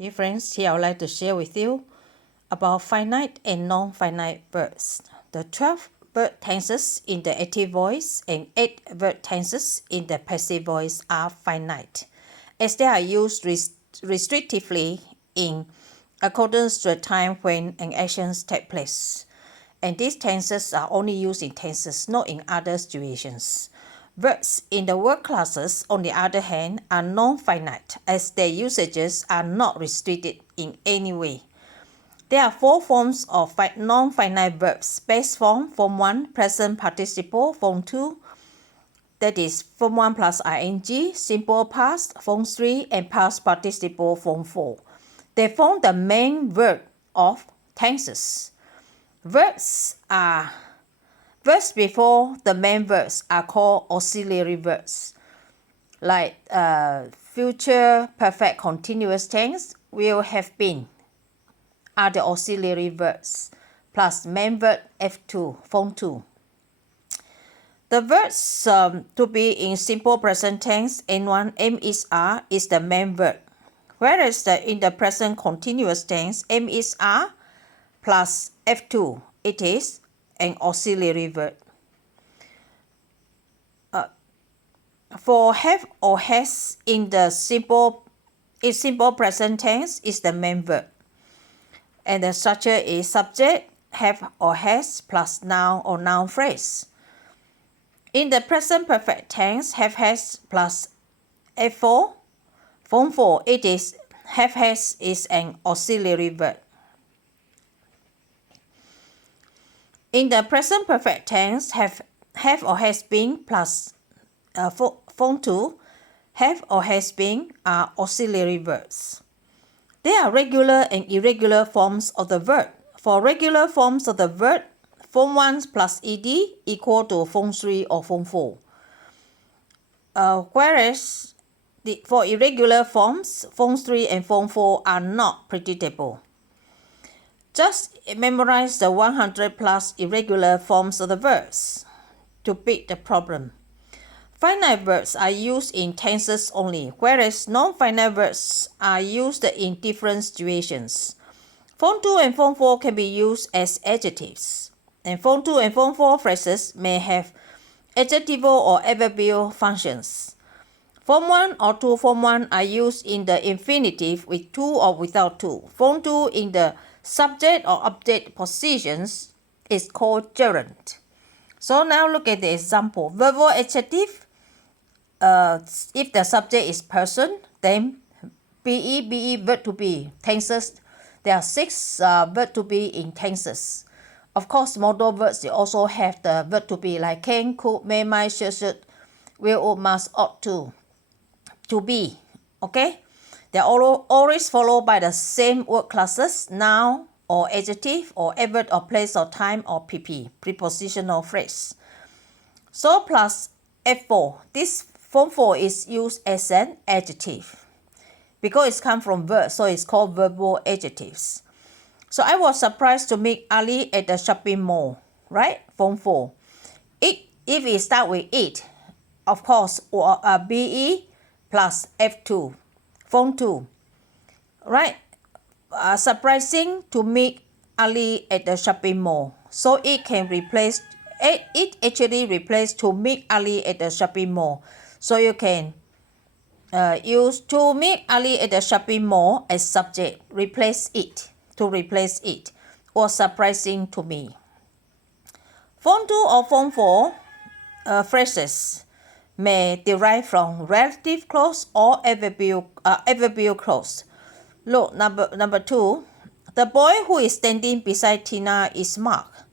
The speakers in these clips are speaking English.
Dear friends, here I would like to share with you about finite and non-finite verbs. The 12 verb tenses in the active voice and 8 verb tenses in the passive voice are finite, as they are used restrictively in accordance to the time when an action takes place. And these tenses are only used in tenses, not in other situations. Verbs in the word classes, on the other hand, are non-finite, as their usages are not restricted in any way. There are 4 forms of non-finite verbs: base form, form 1, present participle, form 2, that is form 1 plus ing, simple past, form 3, and past participle, form 4. They form the main verb of tenses. Verbs before the main verbs are called auxiliary verbs, like future perfect continuous tense, will have been, are the auxiliary verbs, plus main verb F2, form 2. The verbs to be in simple present tense, N1, M is R, is the main verb, whereas in the present continuous tense, M is R plus F2, it is an auxiliary verb. For have or has in the simple present tense is the main verb, and the structure is subject, have or has plus noun or noun phrase. In the present perfect tense, have has plus F4, form 4, it is have has is an auxiliary verb. In the present perfect tense, have or has been plus form 2, have or has been are auxiliary verbs. There are regular and irregular forms of the verb. For regular forms of the verb, form 1 plus ed equal to form 3 or form 4. Whereas for irregular forms, form 3 and form 4 are not predictable. Just memorize the 100 plus irregular forms of the verbs to beat the problem. Finite verbs are used in tenses only, whereas non-finite verbs are used in different situations. Form 2 and form 4 can be used as adjectives, and form 2 and form 4 phrases may have adjectival or adverbial functions. Form 1 or 2 form 1 are used in the infinitive with to or without to. Form 2 in the subject or object positions is called gerund. So now look at the example. Verbal adjective, if the subject is person, then be, verb to be. Tenses, there are 6 verb to be in tenses. Of course, modal verbs, they also have the verb to be, like can, could, may, might, should, will, ought, must, ought to be. Okay, they are always followed by the same word classes: noun or adjective or adverb or place or time or pp, prepositional phrase. So plus F4, this form 4 is used as an adjective because it's come from verb, so it's called verbal adjectives. So I was surprised to meet Ali at the shopping mall, right? Form 4. If we start with it, of course, be plus F2, form 2, right? Surprising to meet Ali at the shopping mall. So it actually replaced to meet Ali at the shopping mall. So you can use to meet Ali at the shopping mall as subject, replace it, or surprising to me. Form 2 or form 4 phrases may derive from relative clause or adverbial clause. Look, number 2, the boy who is standing beside Tina is Mark.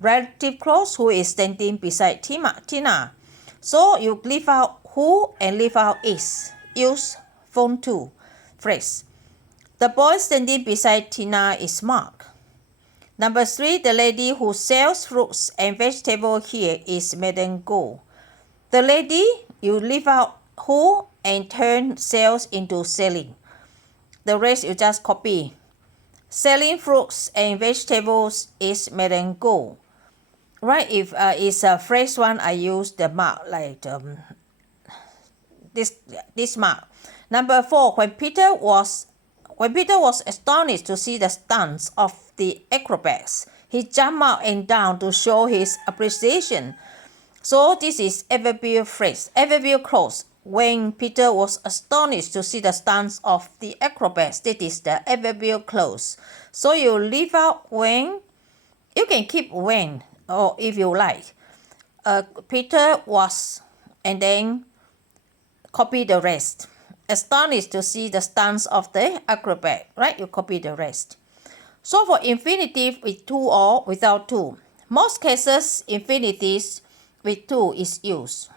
Relative clause, who is standing beside Tina. So you leave out who and leave out is. Use form 2 phrase. The boy standing beside Tina is Mark. Number 3, the lady who sells fruits and vegetables here is Madame Go. The lady, you leave out who and turn sales into selling. The rest you just copy. Selling fruits and vegetables is Madame Go. Right, if it's a phrase 1, I use the mark like this mark. Number 4, when Peter was When Peter was astonished to see the stunts of the acrobats, he jumped up and down to show his appreciation. So this is adverbial phrase, adverbial clause. When Peter was astonished to see the stunts of the acrobats, that is the adverbial clause. So you leave out when, you can keep when, or if you like. Peter was, and then copy the rest. Astonished to see the stunts of the acrobat, right? You copy the rest. So for infinitive with to or without to, most cases infinitives with to is used.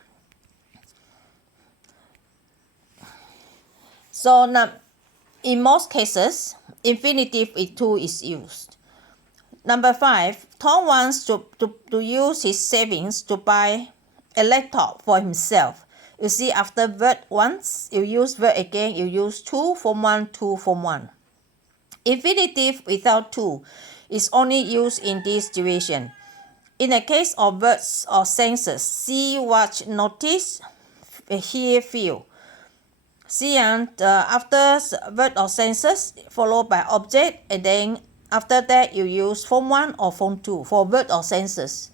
So now, in most cases, infinitive with to is used. Number 5, Tom wants to use his savings to buy a laptop for himself. You see, after verb once, you use verb again, you use to form 1, to form 1. Infinitive without to is only used in this situation. In the case of verbs or senses, see, watch, notice, hear, feel. See, and after verb or senses, followed by object, and then after that you use form 1 or form 2. For verb or senses,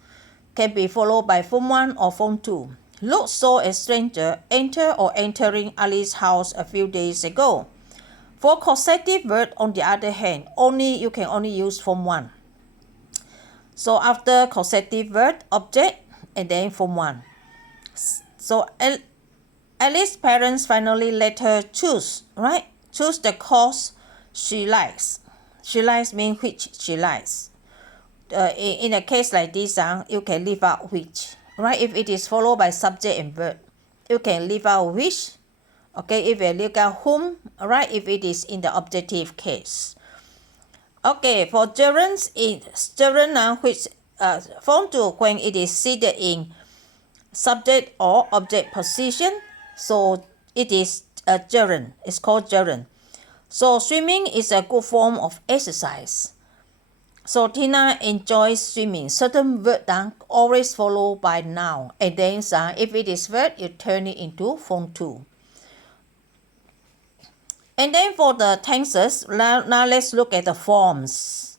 can be followed by form 1 or form 2. Luke saw a stranger enter or entering Alice's house a few days ago. For causative verb, on the other hand, you can only use form 1. So after causative verb, object, and then form 1. So Alice's parents finally let her choose, right? Choose the course she likes. She likes means which she likes. In a case like this, you can leave out which, right? If it is followed by subject and verb, you can leave out which. Okay, if you look at whom, right? If it is in the objective case. Okay, for gerunds, which form 2 when it is seated in subject or object position, so it is a gerund. It's called gerund. So swimming is a good form of exercise. So Tina enjoys swimming. Certain verb always followed by noun, and then if it is verb, you turn it into form 2. And then for the tenses, now let's look at the forms.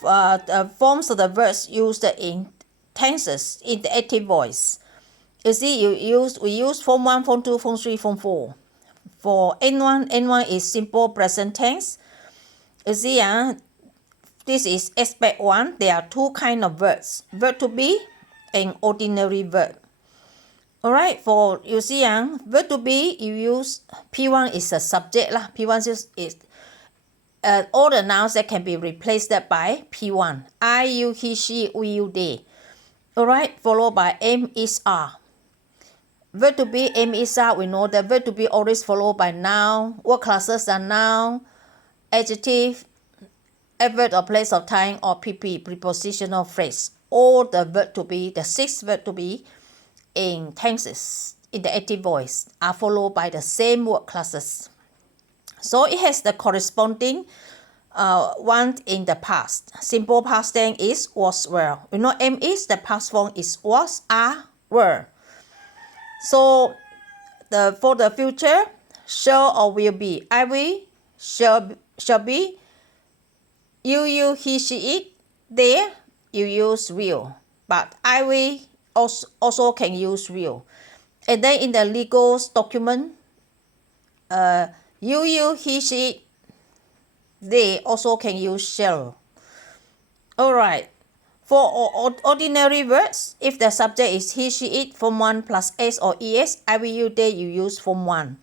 The forms of the verbs used in tenses in the active voice. You see, we use form 1, form 2, form 3, form 4. For N1 is simple present tense. You see, this is aspect 1. There are two kinds of verbs, verb to be and ordinary verb. Alright, for you see, verb to be, you use P1 is a subject lah. P1 is all the nouns that can be replaced by P1. I, you, he, she, we, you, they. Alright, followed by am, is, are. Verb to be, am, is, are, we know that verb to be always followed by noun. What classes are noun, adjective, adverb or place of time, or PP, prepositional phrase. All the verb to be, the 6 verb to be in tenses in the active voice are followed by the same word classes. So it has the corresponding one in the past. Simple past tense is was, were. You know, am is, the past form is was, are, were. So for the future, shall or will be. I will, shall be. You, he, she, it. There, you use will. But I will also can use will. And then in the legal document, you, he, she, they also can use shall. Alright. For ordinary words, if the subject is he, she, it, form 1 plus s or es, I will, you, they, you use form 1.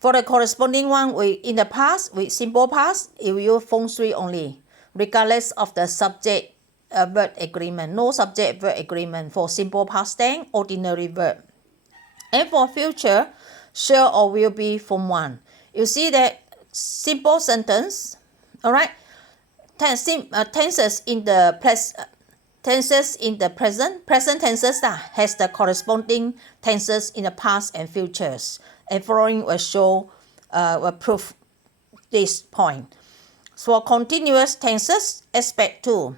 For the corresponding one, in the past, with simple past, you use form 3 only, regardless of the subject verb agreement. No subject verb agreement for simple past tense, ordinary verb. And for future, shall or will be form 1. You see that simple sentence, alright? Tenses in the present tenses has the corresponding tenses in the past and futures. And following will show, will prove this point. For continuous tenses, aspect 2.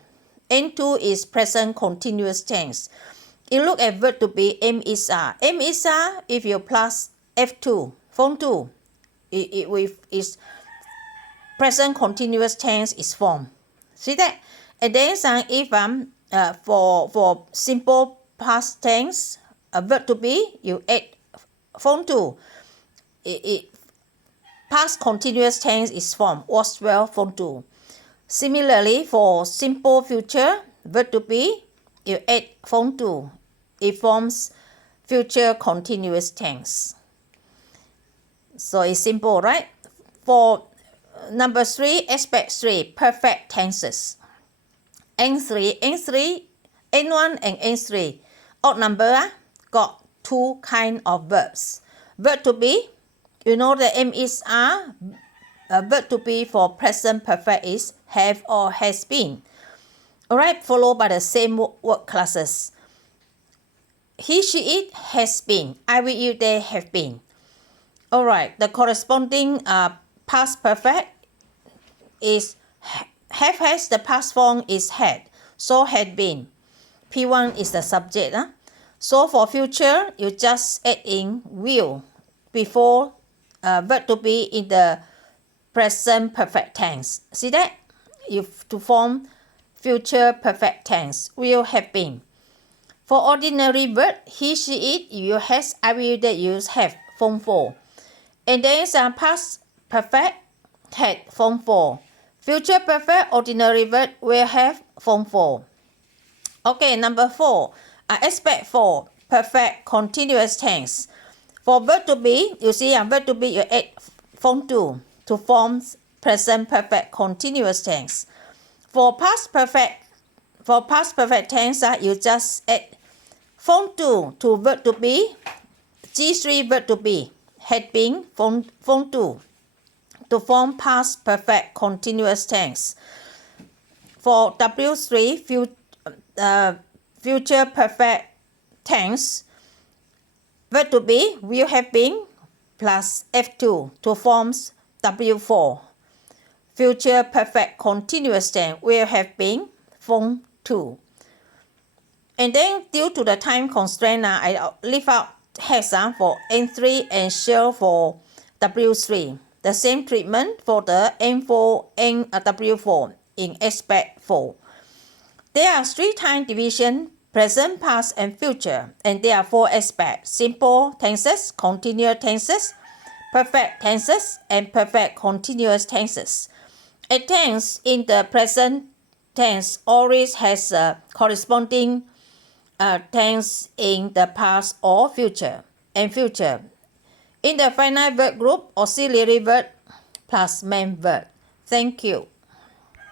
N2 is present continuous tense. You look at verb to be am, is, are. Am, is, are, if you plus F2, form 2, it is present continuous tense is formed. See that? And then if for simple past tense, a verb to be, you add form 2. Past continuous tense is formed, was well form 2. Similarly, for simple future, verb to be, you add form 2. It forms future continuous tense. So it's simple, right? For number 3, aspect 3, perfect tenses. N3, N1 and N3, odd number got 2 kind of verbs. Verb to be, you know the M is are. Verb to be for present perfect is have or has been. Alright, followed by the same word classes. He, she, it has been. I, we, you, they have been. Alright, the corresponding past perfect is have, has, the past form is had. So had been. P1 is the subject. So for future, you just add in will before verb to be in the present perfect tense. See that? You to form future perfect tense. Will have been. For ordinary verb, he, she, it, you, has, I, will, they use have, form 4. And then past perfect, had, form 4. Future perfect, ordinary verb, will have, form 4. Okay, number 4. Aspect 4, perfect continuous tense. For verb to be, you see verb to be, you add form 2 to form present perfect continuous tense. For past perfect tense, you just add form 2 to verb to be, G3 verb to be, had been, form 2 to form past perfect continuous tense. For W3, future perfect tense, verb to be, will have been, plus F2 to forms W4. Future perfect continuous tense, will have been, form 2. And then due to the time constraint, I leave out has for N3 and shall for W3. The same treatment for the N4 and W4 in aspect 4. There are 3 time division, present, past, and future, and there are 4 aspects: simple tenses, continuous tenses, perfect tenses, and perfect continuous tenses. A tense in the present tense always has a corresponding tense in the past or future and future. In the finite verb group, auxiliary verb plus main verb. Thank you.